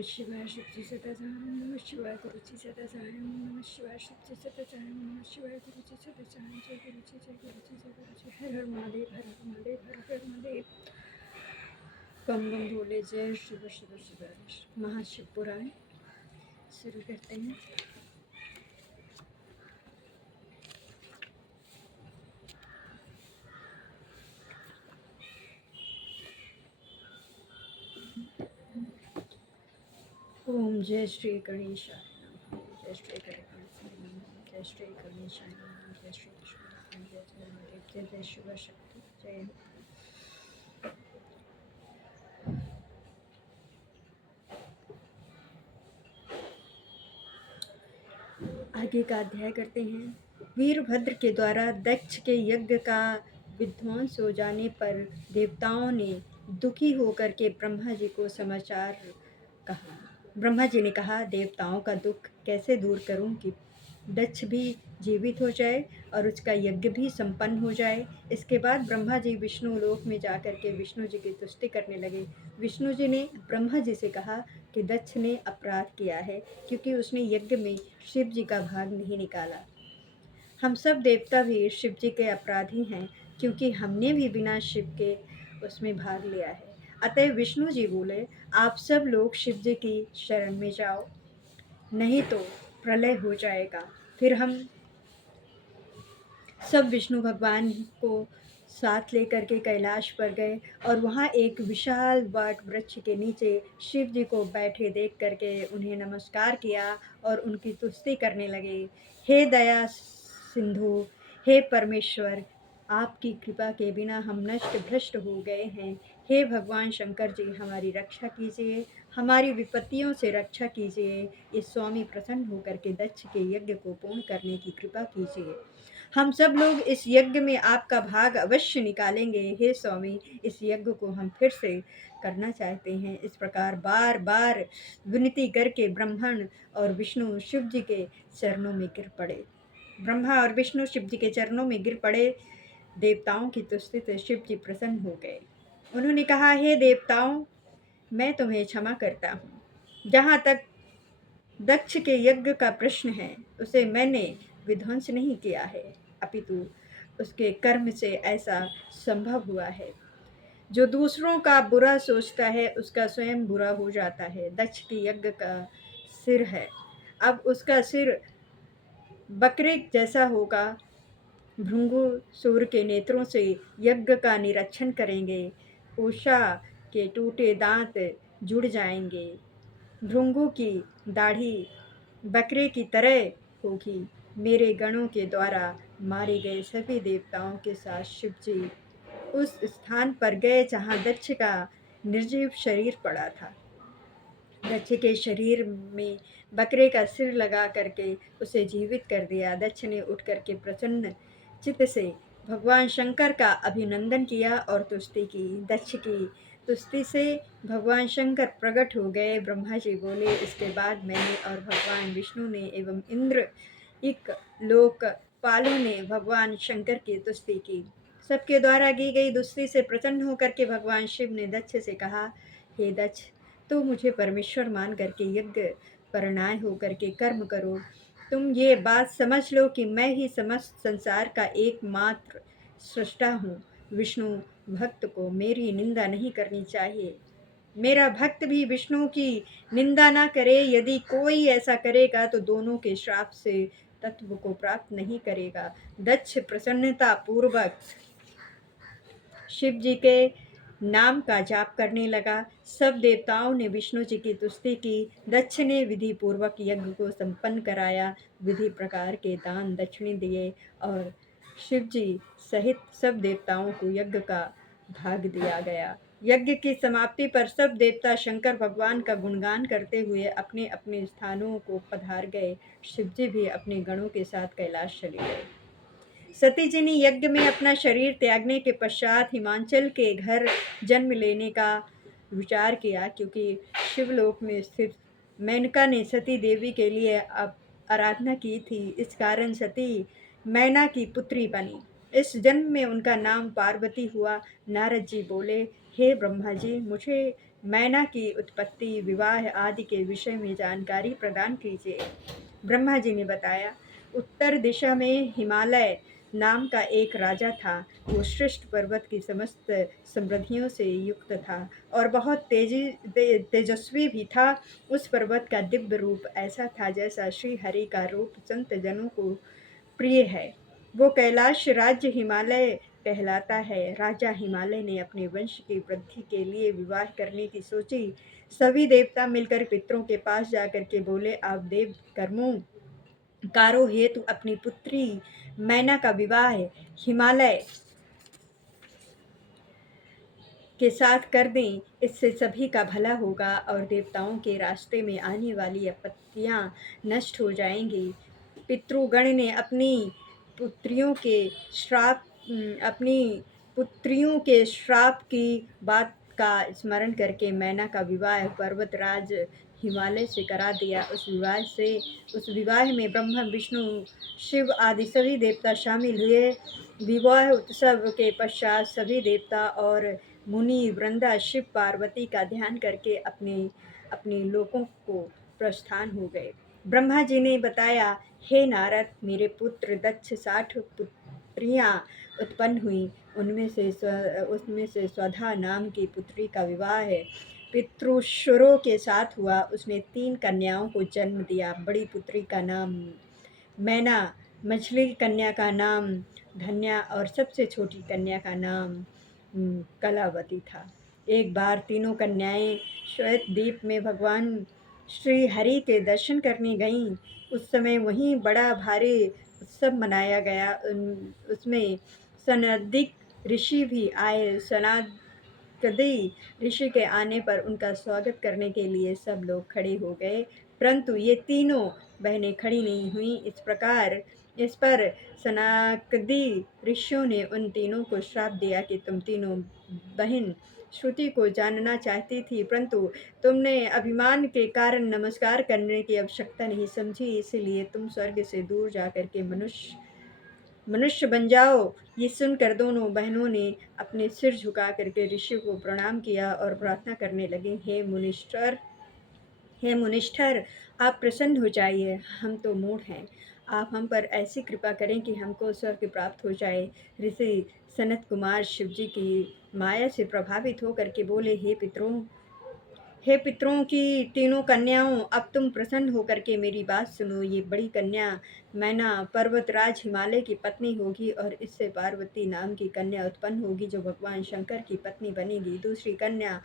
नमः शिवाय शुद्धि सदाचार ओम नमः शिवाय गुरुजी सदाचार ओम नमः शिवाय शुद्धि सदाचार ओम नमः शिवाय गुरुजी सदाचार जय गुरुजी जय गुरुजी जय गुरुजी हर हर महादेव हर हर महादेव हर हर महादेव बम बम भोले जय शिव शिव शिव महाशिव पुराण शुरू करते हैं। ओम जय श्री गणेशाय नमः जय श्री गणेशाय नमः जय श्री गणेशाय नमः जय श्री कृष्ण जय जय महादेव जय जय शिव शक्ति जय। आगे का अध्याय करते हैं। वीरभद्र के द्वारा दक्ष के यज्ञ का विध्वंस हो जाने पर देवताओं ने दुखी होकर के ब्रह्मा जी को समाचार कहा। ब्रह्मा जी ने कहा, देवताओं का दुख कैसे दूर करूं कि दक्ष भी जीवित हो जाए और उसका यज्ञ भी संपन्न हो जाए। इसके बाद ब्रह्मा जी विष्णु लोक में जाकर के विष्णु जी की तुष्टि करने लगे। विष्णु जी ने ब्रह्मा जी से कहा कि दक्ष ने अपराध किया है क्योंकि उसने यज्ञ में शिव जी का भाग नहीं निकाला। हम सब देवता भी शिव जी के अपराधी हैं क्योंकि हमने भी बिना शिव के उसमें भाग लिया है। अतः विष्णु जी बोले, आप सब लोग शिव जी की शरण में जाओ, नहीं तो प्रलय हो जाएगा। फिर हम सब विष्णु भगवान को साथ लेकर के कैलाश पर गए और वहाँ एक विशाल वट वृक्ष के नीचे शिव जी को बैठे देख करके उन्हें नमस्कार किया और उनकी तुष्टि करने लगे। हे दया सिंधु, हे परमेश्वर, आपकी कृपा के बिना हम नष्ट भ्रष्ट हो गए हैं। हे भगवान शंकर जी, हमारी रक्षा कीजिए, हमारी विपत्तियों से रक्षा कीजिए। इस स्वामी प्रसन्न होकर के दक्ष के यज्ञ को पूर्ण करने की कृपा कीजिए। हम सब लोग इस यज्ञ में आपका भाग अवश्य निकालेंगे। हे स्वामी, इस यज्ञ को हम फिर से करना चाहते हैं। इस प्रकार बार बार विनती करके ब्रह्मण और विष्णु शिव जी के चरणों में गिर पड़े। ब्रह्मा और विष्णु शिव जी के चरणों में गिर पड़े। देवताओं की तुष्टि से शिव जी प्रसन्न हो गए। उन्होंने कहा, हे देवताओं, मैं तुम्हें क्षमा करता हूँ। जहाँ तक दक्ष के यज्ञ का प्रश्न है, उसे मैंने विध्वंस नहीं किया है, अपितु उसके कर्म से ऐसा संभव हुआ है। जो दूसरों का बुरा सोचता है उसका स्वयं बुरा हो जाता है। दक्ष के यज्ञ का सिर है, अब उसका सिर बकरे जैसा होगा। भृंगु सूर्य के नेत्रों से यज्ञ का निरीक्षण करेंगे। उषा के टूटे दांत जुड़ जाएंगे। भृंगु की दाढ़ी बकरे की तरह होगी। मेरे गणों के द्वारा मारे गए सभी देवताओं के साथ शिव जी उस स्थान पर गए जहाँ दक्ष का निर्जीव शरीर पड़ा था। दक्ष के शरीर में बकरे का सिर लगा करके उसे जीवित कर दिया। दक्ष ने उठ करके प्रसन्न चित्त से भगवान शंकर का अभिनंदन किया और तुष्टि की। दक्ष की तुष्टि से भगवान शंकर प्रकट हो गए। ब्रह्मा जी बोले, इसके बाद मैंने और भगवान विष्णु ने एवं इंद्र एक लोकपालों ने भगवान शंकर की तुष्टि की। सबके द्वारा की गई तुष्टि से प्रसन्न होकर के भगवान शिव ने दक्ष से कहा, हे दक्ष, तो मुझे परमेश्वर मान करके यज्ञ परनाय होकर के कर्म करो। तुम ये बात समझ लो कि मैं ही समस्त संसार का एकमात्र सृष्टा हूँ। विष्णु भक्त को मेरी निंदा नहीं करनी चाहिए। मेरा भक्त भी विष्णु की निंदा ना करे। यदि कोई ऐसा करेगा तो दोनों के श्राप से तत्व को प्राप्त नहीं करेगा। दक्ष प्रसन्नता पूर्वक शिव जी के नाम का जाप करने लगा। सब देवताओं ने विष्णु जी की तुष्टि की। दक्ष ने विधि पूर्वक यज्ञ को संपन्न कराया, विधि प्रकार के दान दक्षिणे दिए और शिव जी सहित सब देवताओं को यज्ञ का भाग दिया गया। यज्ञ की समाप्ति पर सब देवता शंकर भगवान का गुणगान करते हुए अपने अपने स्थानों को पधार गए। शिव जी भी अपने गणों के साथ कैलाश चले गए। सती जी ने यज्ञ में अपना शरीर त्यागने के पश्चात हिमाचल के घर जन्म लेने का विचार किया, क्योंकि शिवलोक में स्थित मेनका ने सती देवी के लिए आराधना की थी। इस कारण सती मैना की पुत्री बनी। इस जन्म में उनका नाम पार्वती हुआ। नारद जी बोले, हे ब्रह्मा जी, मुझे मैना की उत्पत्ति, विवाह आदि के विषय में जानकारी प्रदान कीजिए। ब्रह्मा जी ने बताया, उत्तर दिशा में हिमालय नाम का एक राजा था। वो श्रेष्ठ पर्वत की समस्त समृद्धियों से युक्त था और बहुत तेजस्वी भी था। उस पर्वत का दिव्य रूप ऐसा था जैसा श्री हरि का रूप संत जनों को प्रिय है। वो कैलाश राज्य हिमालय कहलाता है। राजा हिमालय ने अपने वंश की वृद्धि के लिए विवाह करने की सोची। सभी देवता मिलकर पितरों के पास जाकर के बोले, आप देव कर्मों कारो हेतु अपनी पुत्री मैना का विवाह हिमालय के साथ कर दें। इससे सभी का भला होगा और देवताओं के रास्ते में आने वाली आपत्तियां नष्ट हो जाएंगी। पितृगण ने पुत्रियों के अपनी पुत्रियों के श्राप की बात का स्मरण करके मैना का विवाह पर्वतराज हिमालय से करा दिया। उस विवाह में ब्रह्मा, विष्णु, शिव आदि सभी देवता शामिल हुए। विवाह उत्सव के पश्चात सभी देवता और मुनि वृंदा शिव पार्वती का ध्यान करके अपने अपने लोकों को प्रस्थान हो गए। ब्रह्मा जी ने बताया, हे नारद, मेरे पुत्र दक्ष 60 पुत्रियां उत्पन्न हुई। उसमें से स्वधा नाम की पुत्री का विवाह है पितृश्वरों के साथ हुआ। उसने 3 कन्याओं को जन्म दिया। बड़ी पुत्री का नाम मैना, मछली कन्या का नाम धन्या और सबसे छोटी कन्या का नाम कलावती था। एक बार तीनों कन्याएं श्वेत द्वीप में भगवान श्री हरि के दर्शन करने गईं। उस समय वहीं बड़ा भारी उत्सव मनाया गया। उसमें सनदिक ऋषि भी आए। सनकादिक ऋषि के आने पर उनका स्वागत करने के लिए सब लोग खड़े हो गए, परंतु ये तीनों बहनें खड़ी नहीं हुईं। इस पर सनकादिक ऋषियों ने उन तीनों को श्राप दिया कि तुम तीनों बहन श्रुति को जानना चाहती थी, परंतु तुमने अभिमान के कारण नमस्कार करने की आवश्यकता नहीं समझी, इसलिए तुम स्वर्ग से दूर जाकर के मनुष्य बन जाओ। ये सुनकर दोनों बहनों ने अपने सिर झुका करके ऋषि को प्रणाम किया और प्रार्थना करने लगे, हे मुनिष्ठर, आप प्रसन्न हो जाइए। हम तो मूढ़ हैं, आप हम पर ऐसी कृपा करें कि हमको स्वर्ग प्राप्त हो जाए। ऋषि सनत कुमार शिवजी की माया से प्रभावित होकर के बोले, हे पितरों की तीनों कन्याओं, अब तुम प्रसन्न होकर के मेरी बात सुनो। ये बड़ी कन्या मैना पर्वतराज हिमालय की पत्नी होगी और इससे पार्वती नाम की कन्या उत्पन्न होगी जो भगवान शंकर की पत्नी बनेगी। दूसरी कन्या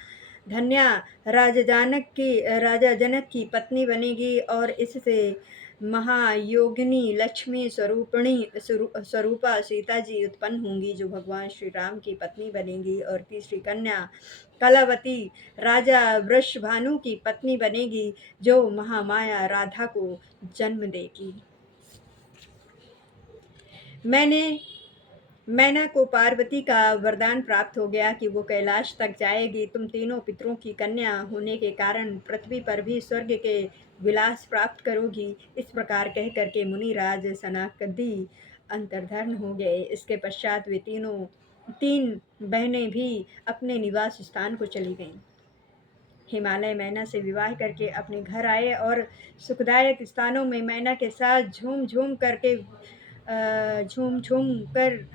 धन्या राजा जनक की पत्नी बनेगी और इससे महायोगिनी लक्ष्मी स्वरूपा सीता जी उत्पन्न होंगी जो भगवान श्री राम की पत्नी बनेगी। और तीसरी कन्या कलावती राजा वृषभानु की पत्नी बनेगी जो महामाया राधा को जन्म देगी। मैना को पार्वती का वरदान प्राप्त हो गया कि वो कैलाश तक जाएगी। तुम तीनों पितरों की कन्या होने के कारण पृथ्वी पर भी स्वर्ग के विलास प्राप्त करोगी। इस प्रकार कह करके मुनिराज सनकादि अंतर्धान हो गए। इसके पश्चात वे तीन बहनें भी अपने निवास स्थान को चली गईं। हिमालय मैना से विवाह करके अपने घर आए और सुखदायक स्थानों में मैना के साथ झूम झूम कर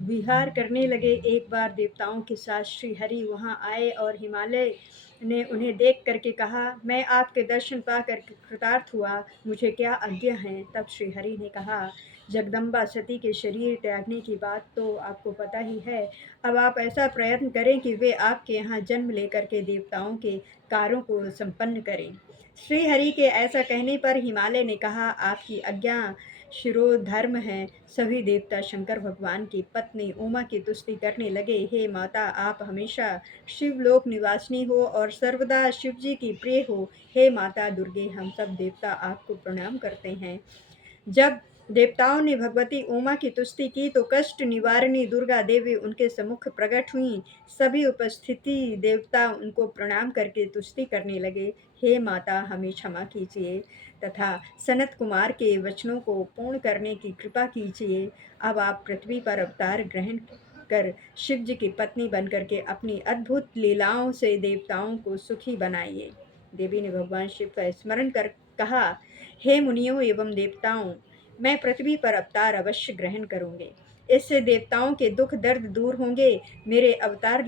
विहार करने लगे। एक बार देवताओं के साथ श्री हरि वहाँ आए और हिमालय ने उन्हें देख करके कहा, मैं आपके दर्शन पाकर कृतार्थ हुआ, मुझे क्या आज्ञा है। तब श्री हरि ने कहा, जगदम्बा सती के शरीर त्यागने की बात तो आपको पता ही है। अब आप ऐसा प्रयत्न करें कि वे आपके यहाँ जन्म लेकर के देवताओं के कार्यों को संपन्न करें। श्री हरि के ऐसा कहने पर हिमालय ने कहा, आपकी आज्ञा शिरोधर्म है। सभी देवता शंकर भगवान की पत्नी उमा की तुष्टि करने लगे। हे माता, आप हमेशा शिवलोक निवासिनी हो और सर्वदा शिव जी की प्रिय हो। हे माता दुर्गे, हम सब देवता आपको प्रणाम करते हैं। जब देवताओं ने भगवती उमा की तुष्टि की तो कष्ट निवारिणी दुर्गा देवी उनके सम्मुख प्रकट हुई। सभी उपस्थिति देवता उनको प्रणाम करके तुष्टि करने लगे। हे माता, हमें क्षमा कीजिए तथा सनत कुमार के वचनों को पूर्ण करने की कृपा कीजिए। अब आप पृथ्वी पर अवतार ग्रहण कर शिव जी की पत्नी बनकर के अपनी अद्भुत लीलाओं से देवताओं को सुखी बनाइए। देवी ने भगवान शिव का स्मरण कर कहा, हे मुनियों एवं देवताओं, मैं पृथ्वी पर अवतार अवश्य ग्रहण करूंगी। इससे देवताओं के दुख दर्द दूर होंगे। मेरे अवतार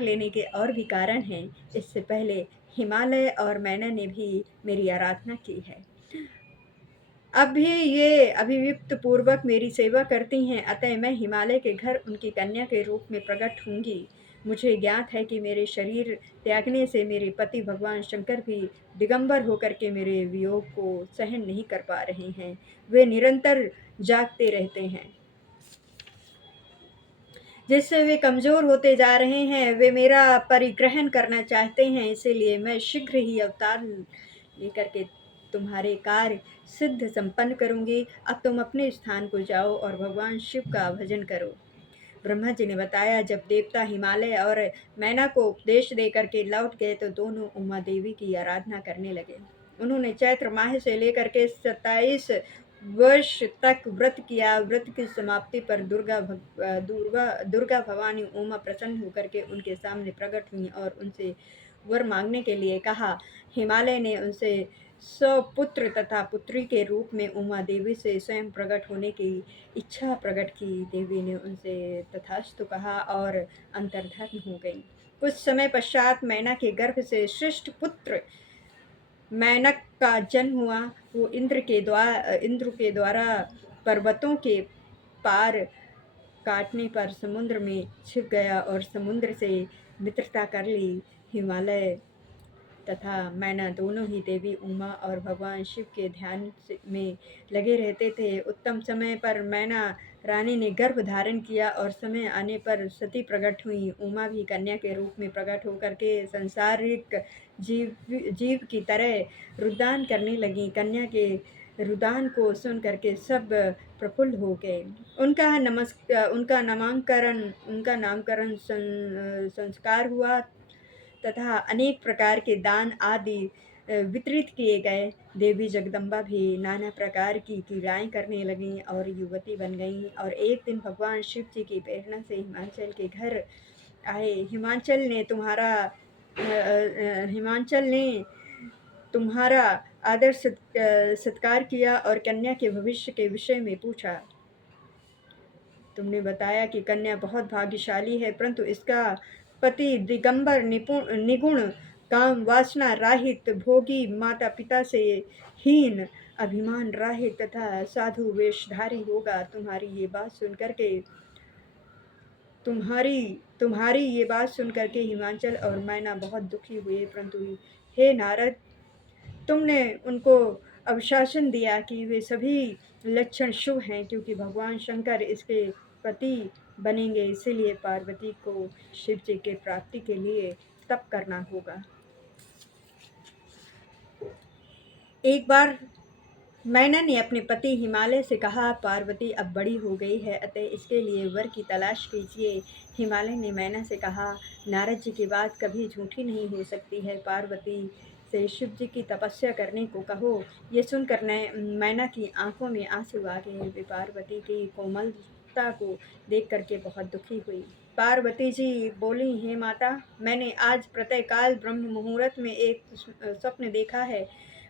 लेने के और भी कारण हैं। इससे पहले हिमालय और मैना ने भी मेरी आराधना की है। अब भी ये अभिव्यक्त पूर्वक मेरी सेवा करती हैं, अतः मैं हिमालय के घर उनकी कन्या के रूप में प्रकट होंगी। मुझे ज्ञात है कि मेरे शरीर त्यागने से मेरे पति भगवान शंकर भी दिगंबर होकर के मेरे वियोग को सहन नहीं कर पा रहे हैं। वे निरंतर जागते रहते हैं, जिससे वे कमजोर होते जा रहे हैं। वे मेरा परिग्रहण करना चाहते हैं, इसीलिए मैं शीघ्र ही अवतार लेकर के तुम्हारे कार्य सिद्ध संपन्न करूंगी। अब तुम अपने स्थान को जाओ और भगवान शिव का भजन करो। ब्रह्मा जी ने बताया, जब देवता हिमालय और मैना को उपदेश दे करके लौट गए तो दोनों उमा देवी की आराधना करने लगे। उन्होंने चैत्र माह से लेकर के 27 वर्ष तक व्रत किया। व्रत की समाप्ति पर दुर्गा भवानी उमा प्रसन्न होकर के उनके सामने प्रकट हुई और उनसे वर मांगने के लिए कहा। हिमालय ने उनसे 100 पुत्र तथा पुत्री के रूप में उमा देवी से स्वयं प्रकट होने की इच्छा प्रकट की। देवी ने उनसे तथास्तु कहा और अंतर्धान हो गई। कुछ समय पश्चात मैना के गर्भ से श्रेष्ठ पुत्र मैनक का जन्म हुआ। वो इंद्र के द्वारा पर्वतों के पार काटने पर समुद्र में छिप गया और समुद्र से मित्रता कर ली। हिमालय तथा मैना दोनों ही देवी उमा और भगवान शिव के ध्यान में लगे रहते थे। उत्तम समय पर मैना रानी ने गर्भ धारण किया और समय आने पर सती प्रकट हुई। उमा भी कन्या के रूप में प्रकट होकर के संसारिक जीव की तरह रुदान करने लगी। कन्या के रुदान को सुन करके सब प्रफुल्ल हो गए। उनका नामकरण संस्कार हुआ तथा अनेक प्रकार के दान आदि वितरित किए गए। देवी जगदम्बा भी नाना प्रकार की क्रीड़ाएं करने लगीं और युवती बन गईं। और एक दिन भगवान शिव जी की प्रेरणा से हिमाचल के घर आए। हिमाचल ने तुम्हारा आदर सत्कार किया और कन्या के भविष्य के विषय में पूछा। तुमने बताया कि कन्या बहुत भाग्यशाली है, परंतु इसका पति दिगंबर निगुण काम वासना राहित भोगी माता पिता से हीन अभिमान राहित तथा साधु वेशधारी होगा। तुम्हारी ये बात सुनकर के हिमाचल और मैना बहुत दुखी हुए, परंतु हे नारद, तुमने उनको अभिशासन दिया कि वे सभी लक्षण शुभ हैं, क्योंकि भगवान शंकर इसके पति बनेंगे। इसीलिए पार्वती को शिव जी के प्राप्ति के लिए तप करना होगा। एक बार मैना ने अपने पति हिमालय से कहा, पार्वती अब बड़ी हो गई है, अतः इसके लिए वर की तलाश कीजिए। हिमालय ने मैना से कहा, नारद जी की बात कभी झूठी नहीं हो सकती है। पार्वती से शिव जी की तपस्या करने को कहो। ये सुनकर मैना की आंखों में आंसू आ गए। वे पार्वती की कोमलता को देख करके बहुत दुखी हुई। पार्वती जी बोली, हे माता, मैंने आज प्रातःकाल ब्रह्म मुहूर्त में एक स्वप्न देखा है।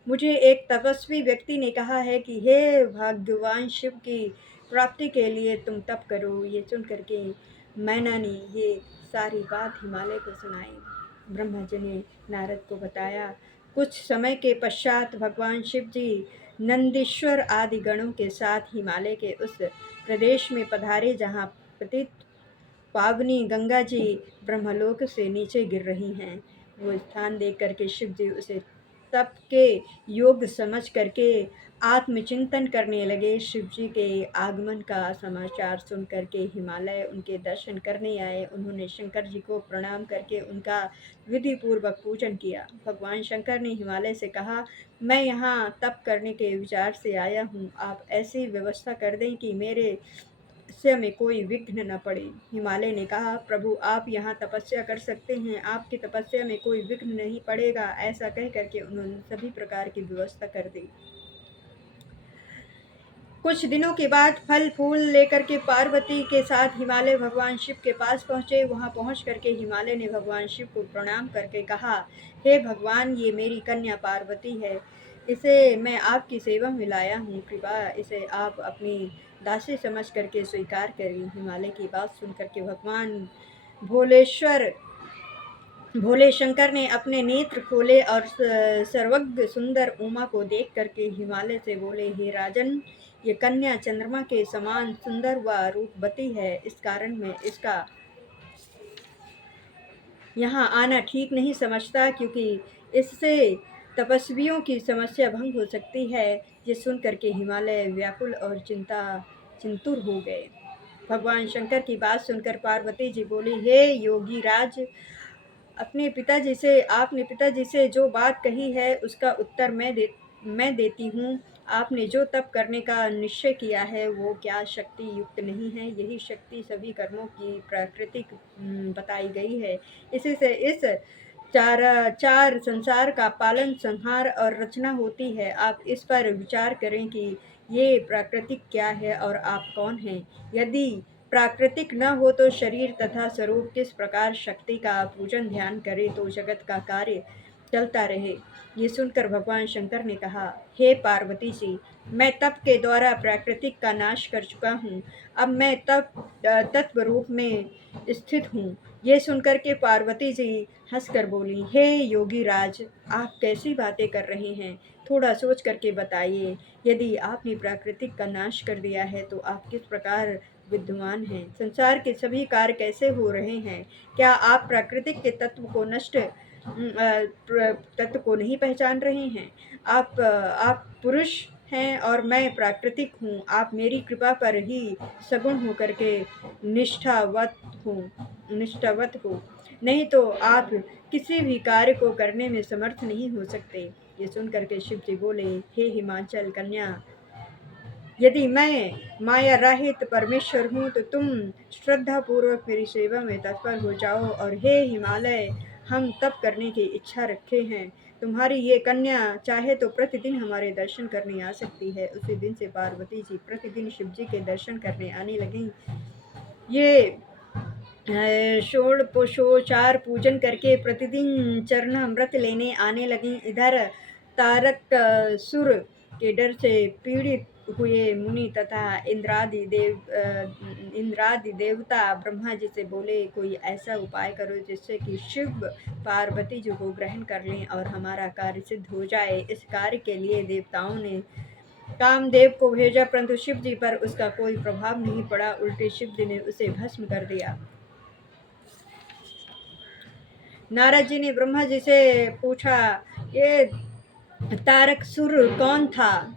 मुझे एक तपस्वी व्यक्ति ने कहा है कि हे भगवान शिव की प्राप्ति के लिए तुम तप करो। ये सुन करके मैना ने ये सारी बात हिमालय को सुनाई। ब्रह्मा जी ने नारद को बताया। कुछ समय के पश्चात भगवान शिव जी नंदीश्वर आदि गणों के साथ हिमालय के उस प्रदेश में पधारे जहाँ पतित पावनी गंगा जी ब्रह्मलोक से नीचे गिर रही हैं। वो स्थान देख करके शिव जी उसे तप के योग समझ करके आत्मचिंतन करने लगे। शिव जी के आगमन का समाचार सुन करके हिमालय उनके दर्शन करने आए। उन्होंने शंकर जी को प्रणाम करके उनका विधि पूर्वक पूजन किया। भगवान शंकर ने हिमालय से कहा, मैं यहाँ तप करने के विचार से आया हूँ। आप ऐसी व्यवस्था कर दें कि मेरे तपस्या में कोई विघ्न न पड़े। हिमालय ने कहा, प्रभु, आप यहाँ तपस्या कर सकते हैं, आपकी तपस्या में कोई विघ्न नहीं पड़ेगा। ऐसा कह करके उन्होंने सभी प्रकार की व्यवस्था कर दी। कुछ दिनों के बाद फल फूल लेकर के पार्वती के साथ हिमालय भगवान शिव के पास पहुँचे। वहाँ पहुँच करके हिमालय ने भगवान शिव को प्रणाम करके कहा, हे भगवान, ये मेरी कन्या पार्वती है, इसे मैं आपकी सेवा में लाया हूँ, कृपा इसे आप अपनी दासी समझ करके स्वीकार करें। हिमालय की बात सुन करके भगवान भोलेश्वर भोले शंकर ने अपने नेत्र खोले और सर्वज्ञ सुंदर उमा को देख करके हिमालय से बोले, हे राजन, ये कन्या चंद्रमा के समान सुंदर व रूपवती है, इस कारण मैं इसका यहाँ आना ठीक नहीं समझता, क्योंकि इससे तपस्वियों की समस्या भंग हो सकती है। ये सुन करके हिमालय व्याकुल और चिंतुर हो गए। भगवान शंकर की बात सुनकर पार्वती जी बोली, हे योगी राज, आपने पिताजी से जो बात कही है उसका उत्तर मैं देती हूँ। आपने जो तप करने का निश्चय किया है वो क्या शक्ति युक्त नहीं है, यही शक्ति सभी कर्मों की प्राकृतिक बताई गई है। इसी से इस चार संसार का पालन संहार और रचना होती है। आप इस पर विचार करें कि ये प्राकृतिक क्या है और आप कौन हैं। यदि प्राकृतिक न हो तो शरीर तथा स्वरूप किस प्रकार शक्ति का पूजन ध्यान करे तो जगत का कार्य चलता रहे। ये सुनकर भगवान शंकर ने कहा, हे पार्वती जी, मैं तप के द्वारा प्राकृतिक का नाश कर चुका हूँ। अब मैं तत्व रूप में स्थित हूँ। ये सुनकर के पार्वती जी हंसकर बोली, हे योगी राज, आप कैसी बातें कर रहे हैं, थोड़ा सोच करके बताइए। यदि आपने प्राकृतिक का नाश कर दिया है तो आप किस प्रकार विद्यमान हैं? संसार के सभी कार्य कैसे हो रहे हैं? क्या आप प्राकृतिक के तत्व को नहीं पहचान रहे हैं? आप पुरुष हैं और मैं प्राकृतिक हूँ। आप मेरी कृपा पर ही सगुण होकर के निष्ठावत हो, नहीं तो आप किसी भी कार्य को करने में समर्थ नहीं हो सकते। ये सुनकर के शिव जी बोले, हे हिमाचल कन्या, यदि मैं माया रहित परमेश्वर हूँ तो तुम श्रद्धा पूर्वक मेरी सेवा में तत्पर हो जाओ। और हे हिमालय, हम तप करने की इच्छा रखे हैं। तुम्हारी ये कन्या चाहे तो प्रतिदिन हमारे दर्शन करने आ सकती है। उसी दिन से पार्वती जी प्रतिदिन शिव जी के दर्शन करने आने लगी। ये षोडशोपचार पूजन करके प्रतिदिन चरणामृत लेने आने लगी। इधर तारकासुर के डर से पीड़ित हुए मुनि तथा इंद्रादि देवता ब्रह्मा जी से बोले, कोई ऐसा उपाय करो जिससे कि शिव पार्वती जी को ग्रहण कर लें और हमारा कार्य सिद्ध हो जाए। इस कार्य के लिए देवताओं ने कामदेव को भेजा, परंतु शिव जी पर उसका कोई प्रभाव नहीं पड़ा, उल्टे शिव जी ने उसे भस्म कर दिया। नारद जी ने ब्रह्मा जी से पूछा, ये तारकासुर कौन था?